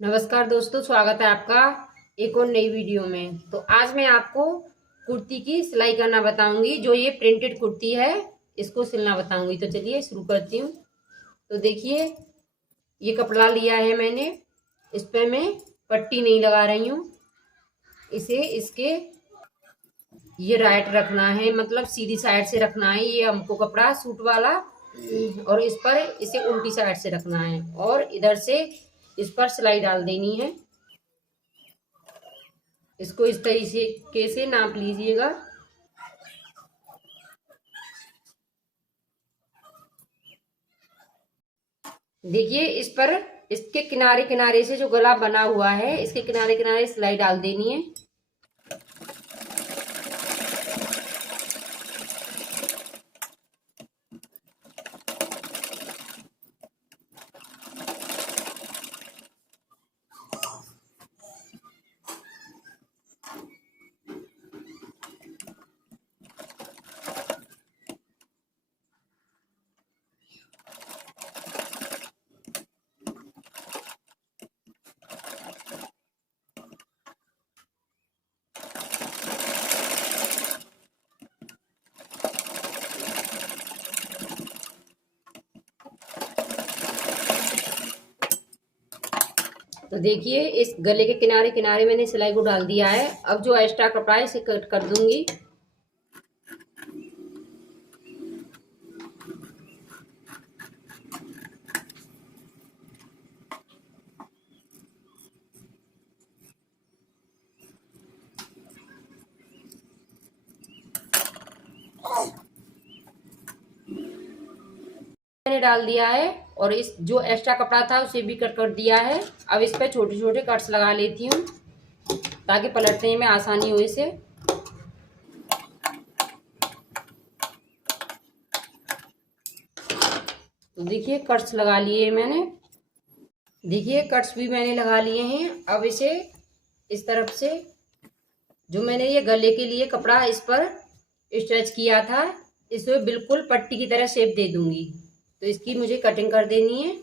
नमस्कार दोस्तों, स्वागत है आपका एक और नई वीडियो में। तो आज मैं आपको कुर्ती की सिलाई करना बताऊंगी। जो ये प्रिंटेड कुर्ती है इसको सिलना बताऊंगी। तो चलिए शुरू करती हूँ। तो देखिए, ये कपड़ा लिया है मैंने। इस पे मैं पट्टी नहीं लगा रही हूँ। इसे इसके ये राइट रखना है, मतलब सीधी साइड से रखना है ये हमको कपड़ा सूट वाला। और इस पर इसे उल्टी साइड से रखना है और इधर से इस पर सिलाई डाल देनी है। इसको इस तरीके से नाप लीजिएगा। देखिए, इस पर इसके किनारे किनारे से जो गला बना हुआ है इसके किनारे किनारे सिलाई डाल देनी है। तो देखिए, इस गले के किनारे किनारे मैंने सिलाई को डाल दिया है। अब जो एक्स्ट्रा कपड़ा है इसे कट कर दूंगी। मैंने डाल दिया है और इस जो एक्स्ट्रा कपड़ा था उसे भी कट कर दिया है। अब इस पे छोटे छोटे कट्स लगा लेती हूँ ताकि पलटने में आसानी हो इसे। तो देखिए, कट्स लगा लिए मैंने। देखिए, कट्स भी मैंने लगा लिए हैं। अब इसे इस तरफ से जो मैंने ये गले के लिए कपड़ा इस पर स्ट्रेच किया था इसे बिल्कुल पट्टी की तरह शेप दे दूंगी। तो इसकी मुझे कटिंग कर देनी है।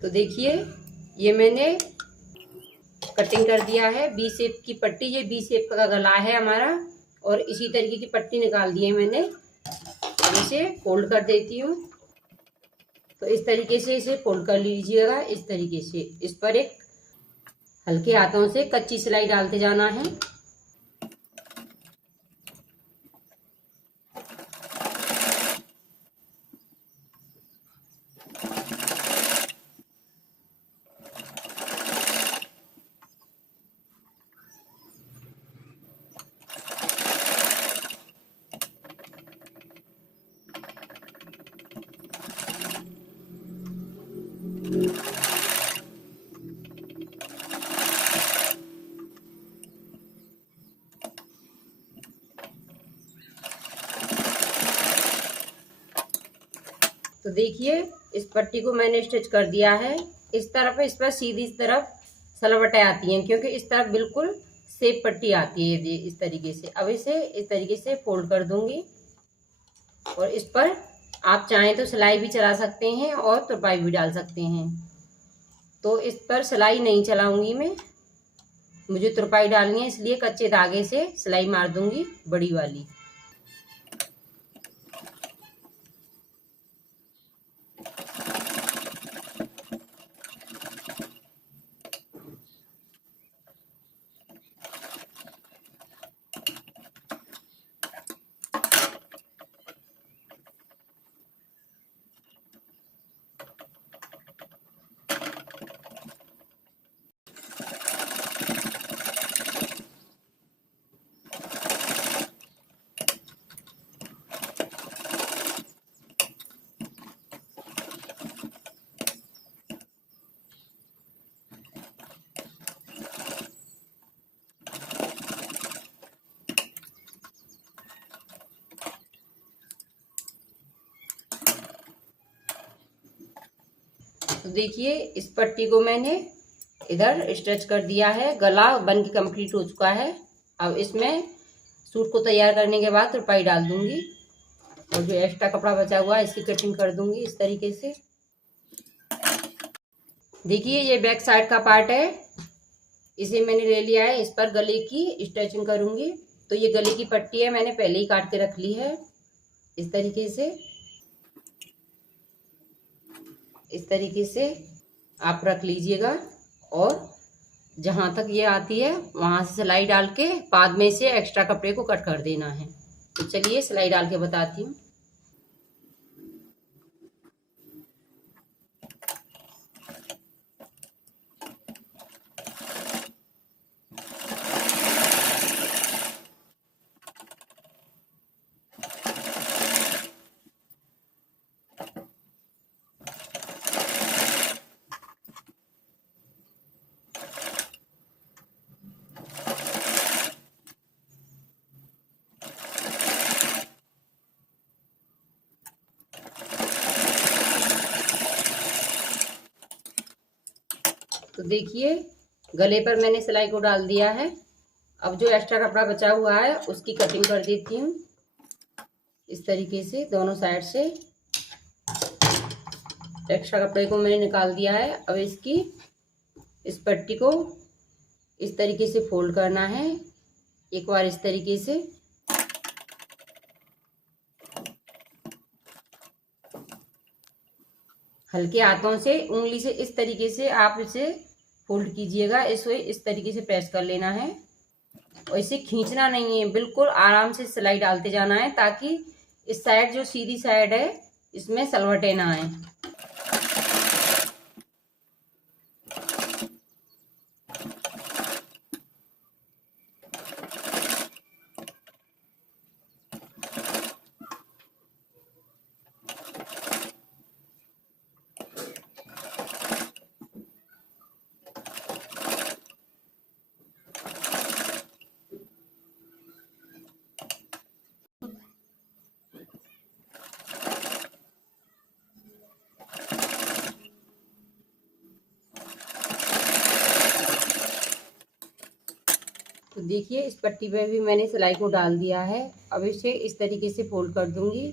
तो देखिए, ये मैंने कटिंग कर दिया है। बी शेप की पट्टी, ये बी शेप का गला है हमारा। और इसी तरीके की पट्टी निकाल दी है मैंने। इसे फोल्ड कर देती हूँ। तो इस तरीके से इसे फोल्ड कर लीजिएगा। इस तरीके से इस पर एक हल्के हाथों से कच्ची सिलाई डालते जाना है। तो देखिए, इस पट्टी को मैंने स्टिच कर दिया है। इस तरफ इस पर सीधी तरफ सलवटें आती हैं क्योंकि इस तरफ बिल्कुल सेप पट्टी आती है ये इस तरीके से। अब इसे इस तरीके से फोल्ड कर दूंगी और इस पर आप चाहें तो सिलाई भी चला सकते हैं और तुरपाई भी डाल सकते हैं। तो इस पर सिलाई नहीं चलाऊंगी मैं, मुझे तुरपाई डालनी है, इसलिए कच्चे धागे से सिलाई मार दूंगी बड़ी वाली। तो देखिए इस पट्टी को मैंने इधर स्ट्रेच कर दिया है, गला बन के कंप्लीट हो चुका है। अब इसमें सूट को तैयार करने के बाद तुरपाई डाल दूंगी और जो एक्स्ट्रा कपड़ा बचा हुआ है इसकी कटिंग कर दूंगी इस तरीके से। देखिए ये बैक साइड का पार्ट है, इसे मैंने ले लिया है। इस पर गले की स्टिचिंग करूंगी। तो ये गले की पट्टी है, मैंने पहले ही काट के रख ली है इस तरीके से। इस तरीके से आप रख लीजिएगा और जहां तक ये आती है वहां से सिलाई डाल के बाद में से एक्स्ट्रा कपड़े को कट कर देना है। तो चलिए सिलाई डाल के बताती हूँ। तो देखिए गले पर मैंने सिलाई को डाल दिया है। अब जो एक्स्ट्रा कपड़ा बचा हुआ है उसकी कटिंग कर देती हूँ इस तरीके से। दोनों साइड से एक्स्ट्रा कपड़े को मैंने निकाल दिया है। अब इसकी इस पट्टी को इस तरीके से फोल्ड करना है एक बार इस तरीके से। हल्के हाथों से उंगली से इस तरीके से आप इसे फोल्ड कीजिएगा। इसे इस तरीके से प्रेस कर लेना है और इसे खींचना नहीं है, बिल्कुल आराम से सिलाई डालते जाना है ताकि इस साइड जो सीधी साइड है इसमें सलवटे ना आए। तो देखिए इस पट्टी पे भी मैंने सिलाई को डाल दिया है। अब इसे इस तरीके से फोल्ड कर दूंगी।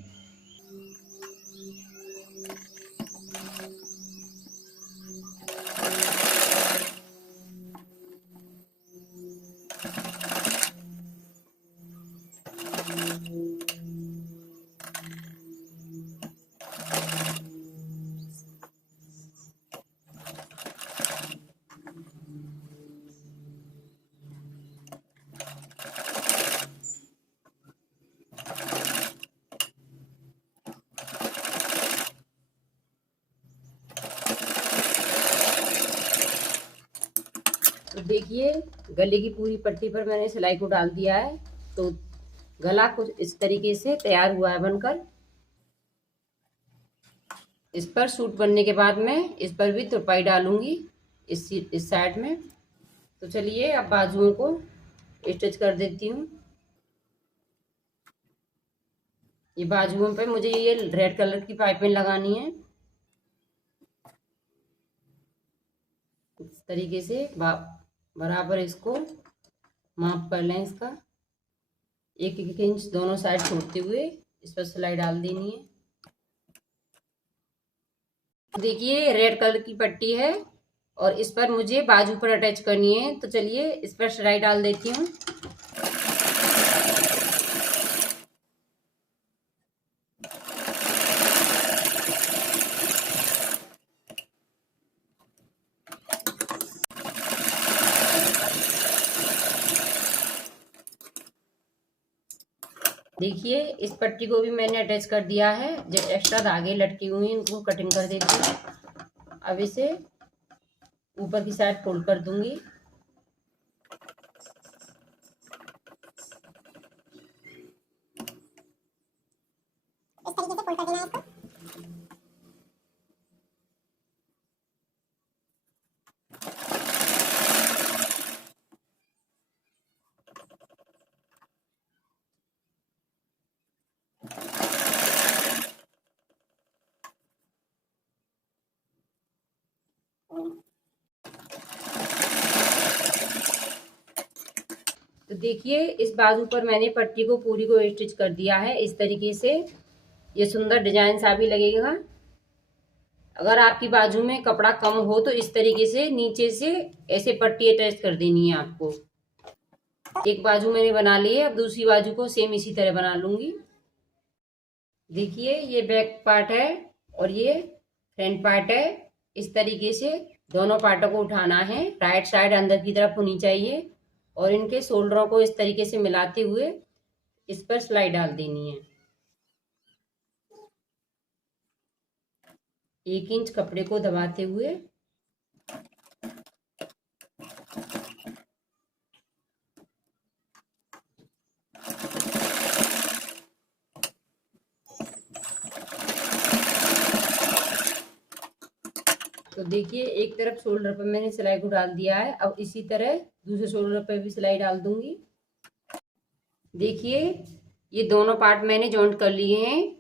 तो देखिए गले की पूरी पट्टी पर मैंने सिलाई को डाल दिया है। तो गला कुछ इस तरीके से तैयार हुआ है बनकर। इस पर सूट बनने के बाद मैं इस पर भी तुरपाई डालूंगी इस साइड में। तो चलिए अब बाजुओं को स्टिच कर देती हूँ। ये बाजुओं पे मुझे ये रेड कलर की पाइपिंग लगानी है इस तरीके से। बराबर इसको माप कर लें। इसका 1-1 इंच दोनों साइड छोड़ते हुए इस पर सिलाई डाल देनी है। देखिए रेड कलर की पट्टी है और इस पर मुझे बाजू पर अटैच करनी है। तो चलिए इस पर सिलाई डाल देती हूँ। देखिए इस पट्टी को भी मैंने अटैच कर दिया है। जो एक्स्ट्रा धागे लटके हुए हैं इनको कटिंग कर देती हूँ। अब इसे ऊपर की साइड फोल्ड कर दूंगी। इस तरीके से फोल्ड कर देना है इसको। देखिए इस बाजू पर मैंने पट्टी को पूरी को स्टिच कर दिया है। इस तरीके से ये सुंदर डिजाइन सा भी लगेगा। अगर आपकी बाजू में कपड़ा कम हो तो इस तरीके से नीचे से ऐसे पट्टी अटैच कर देनी है आपको। एक बाजू मैंने बना ली है, अब दूसरी बाजू को सेम इसी तरह बना लूंगी। देखिए ये बैक पार्ट है और ये फ्रंट पार्ट है। इस तरीके से दोनों पार्टों को उठाना है। राइट साइड अंदर की तरफ होनी चाहिए और इनके शोल्डरों को इस तरीके से मिलाते हुए इस पर सिलाई डाल देनी है। 1 इंच कपड़े को दबाते हुए तो देखिए एक तरफ शोल्डर पर मैंने सिलाई को डाल दिया है। अब इसी तरह दूसरे शोल्डर पर भी सिलाई डाल दूंगी। देखिए ये दोनों पार्ट मैंने जॉइंट कर लिए हैं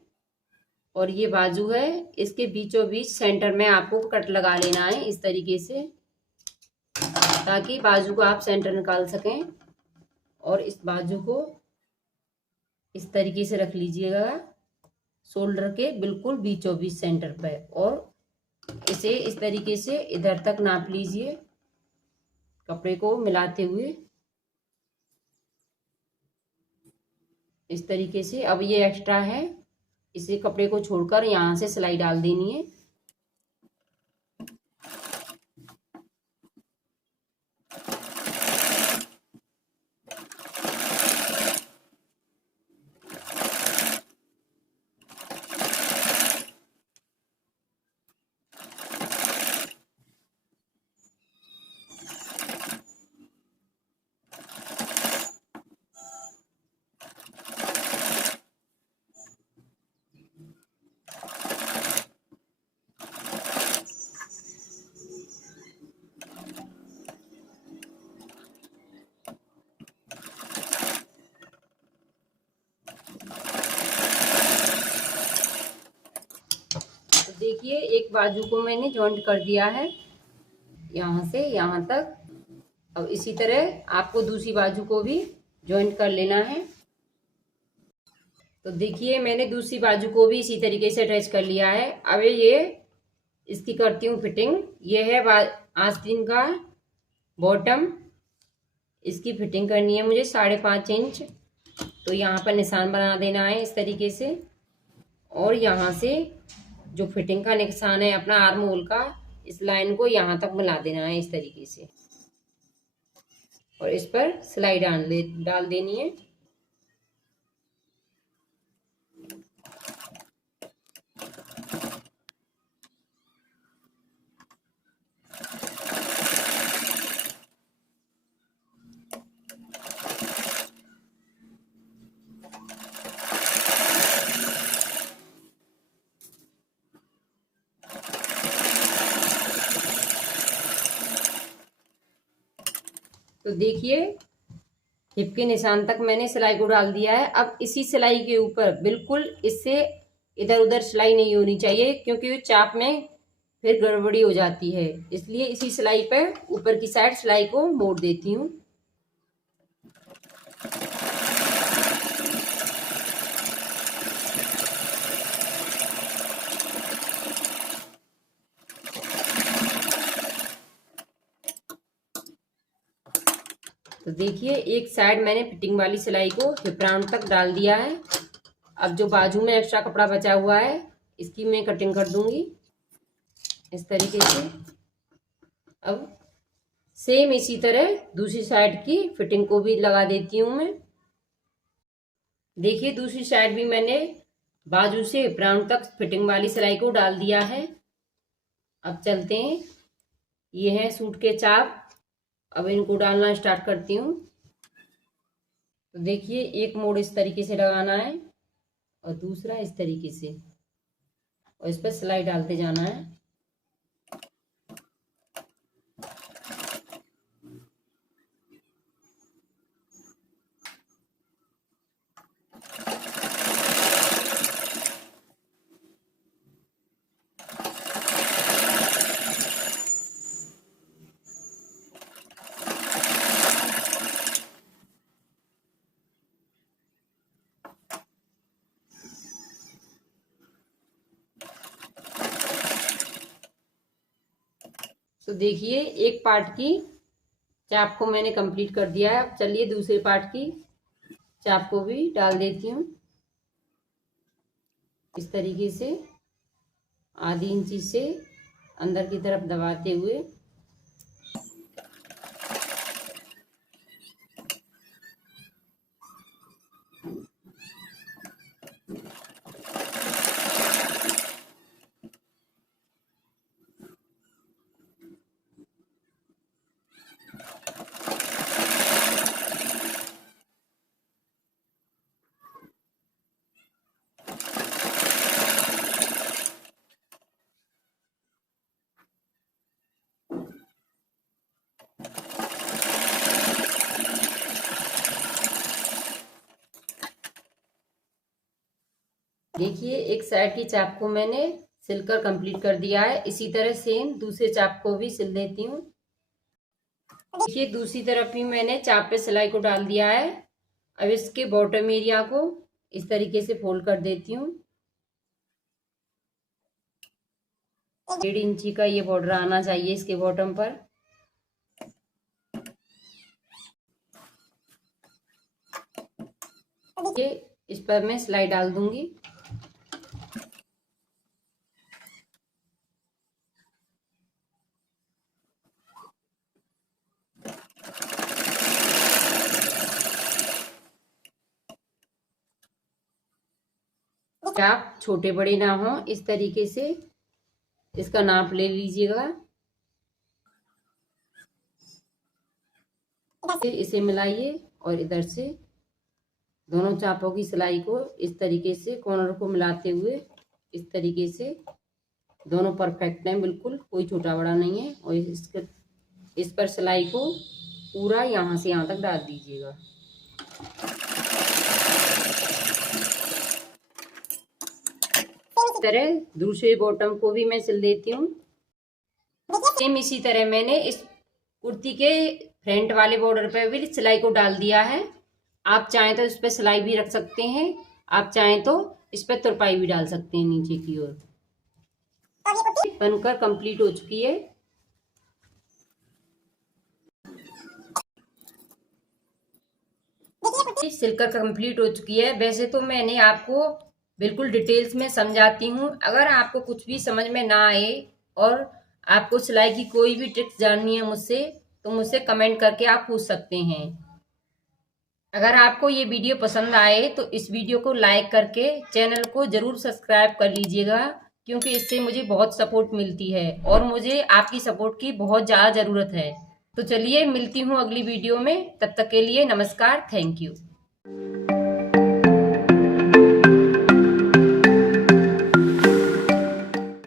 और ये बाजू है, इसके बीचों बीच सेंटर में आपको कट लगा लेना है इस तरीके से, ताकि बाजू को आप सेंटर निकाल सकें। और इस बाजू को इस तरीके से रख लीजिएगा शोल्डर के बिल्कुल बीचों बीच सेंटर पर और इसे इस तरीके से इधर तक नाप लीजिए कपड़े को मिलाते हुए इस तरीके से। अब ये एक्स्ट्रा है, इसे कपड़े को छोड़कर यहाँ से सिलाई डाल देनी है। देखिए एक बाजू को मैंने जॉइंट कर दिया है यहाँ से यहाँ तक। अब इसी तरह आपको दूसरी बाजू को भी जॉइंट कर लेना है। तो देखिए मैंने दूसरी बाजू को भी इसी तरीके से अटैच कर लिया है। अब ये इसकी करती हूँ फिटिंग। ये है आस्तीन का बॉटम, इसकी फिटिंग करनी है मुझे 5.5 इंच। तो यहाँ पर निशान बना देना है इस तरीके से और यहाँ से जो फिटिंग का निशान है अपना आर्म होल का, इस लाइन को यहाँ तक मिला देना है इस तरीके से और इस पर सिलाई डाल देनी है। तो देखिए हिप के निशान तक मैंने सिलाई को डाल दिया है। अब इसी सिलाई के ऊपर बिल्कुल इससे इधर उधर सिलाई नहीं होनी चाहिए, क्योंकि चाप में फिर गड़बड़ी हो जाती है। इसलिए इसी सिलाई पर ऊपर की साइड सिलाई को मोड़ देती हूँ। तो देखिए एक साइड मैंने फिटिंग वाली सिलाई को हिप राउंड तक डाल दिया है। अब जो बाजू में एक्स्ट्रा कपड़ा बचा हुआ है इसकी मैं कटिंग कर दूंगी इस तरीके से। अब सेम इसी तरह दूसरी साइड की फिटिंग को भी लगा देती हूँ मैं। देखिए दूसरी साइड भी मैंने बाजू से हिप राउंड तक फिटिंग वाली सिलाई को डाल दिया है। अब चलते हैं, ये है सूट के चाप। अब इनको डालना स्टार्ट करती हूँ। तो देखिए एक मोड़ इस तरीके से लगाना है और दूसरा इस तरीके से और इस पर सिलाई डालते जाना है। तो देखिए एक पार्ट की चाप को मैंने कंप्लीट कर दिया है। अब चलिए दूसरे पार्ट की चाप को भी डाल देती हूँ। इस तरीके से आधी इंची से अंदर की तरफ दबाते हुए देखिए एक साइड की चाप को मैंने सिलकर कंप्लीट कर दिया है। इसी तरह सेम दूसरे चाप को भी सिल देती हूँ। देखिए दूसरी तरफ भी मैंने चाप पे सिलाई को डाल दिया है। अब इसके बॉटम एरिया को इस तरीके से फोल्ड कर देती हूँ। 1.5 इंची का ये बॉर्डर आना चाहिए इसके बॉटम पर। ये इस पर मैं सिलाई डाल दूंगी। आप छोटे बड़े ना हो इस तरीके से इसका नाप ले लीजिएगा। फिर इसे मिलाइए और इधर से दोनों चापों की सिलाई को इस तरीके से कॉर्नर को मिलाते हुए इस तरीके से दोनों परफेक्ट हैं, बिल्कुल कोई छोटा बड़ा नहीं है। और इस पर सिलाई को पूरा यहाँ से यहाँ तक डाल दीजिएगा। इस तरह दूसरे बॉटम को भी मैं सिल देती हूँ। सेम इसी तरह मैंने इस कुर्ती के फ्रंट वाले बॉर्डर पर भी सिलाई को डाल दिया है। आप चाहें तो इस पर सिलाई भी रख सकते हैं, आप चाहें तो इस पर तुरपाई भी डाल सकते हैं नीचे की ओर। बनकर कंप्लीट हो चुकी है। सिलकर कंप्लीट हो चुकी है। वैसे तो मैंने आपको बिल्कुल डिटेल्स में समझाती हूँ। अगर आपको कुछ भी समझ में ना आए और आपको सिलाई की कोई भी ट्रिक्स जाननी है मुझसे, तो मुझसे कमेंट करके आप पूछ सकते हैं। अगर आपको ये वीडियो पसंद आए तो इस वीडियो को लाइक करके चैनल को जरूर सब्सक्राइब कर लीजिएगा, क्योंकि इससे मुझे बहुत सपोर्ट मिलती है और मुझे आपकी सपोर्ट की बहुत ज़्यादा ज़रूरत है। तो चलिए मिलती हूँ अगली वीडियो में। तब तक के लिए नमस्कार, थैंक यू।